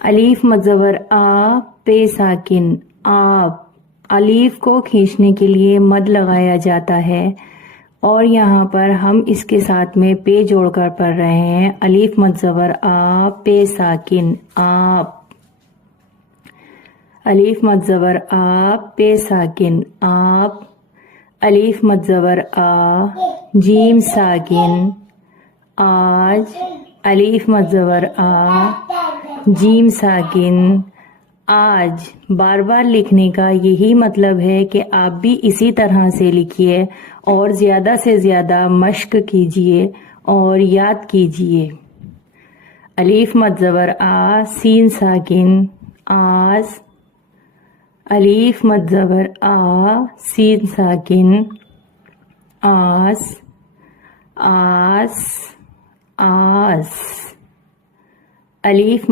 अलीफ मज़वर आ पे साकिन आप। अलीफ को खींचने के लिए मद लगाया जाता है और यहाँ पर हम इसके साथ में पे जोड़कर पढ़ रहे हैं। अलीफ मज़वर आ पे साकिन आप। अलीफ मज़वर आ पे साकिन आप। अलीफ मज़वर आ जीम साकिन आज। अलीफ मज़वर आ जीम साकिन आज। बार बार लिखने का यही मतलब है कि आप भी इसी तरह से लिखिए और ज़्यादा से ज़्यादा मश्क कीजिए और याद कीजिए। अलीफ मज़वर आ सीन साकिन आज। अलीफ मज़वर आ सीन साकिन आस आस आस। अलीफ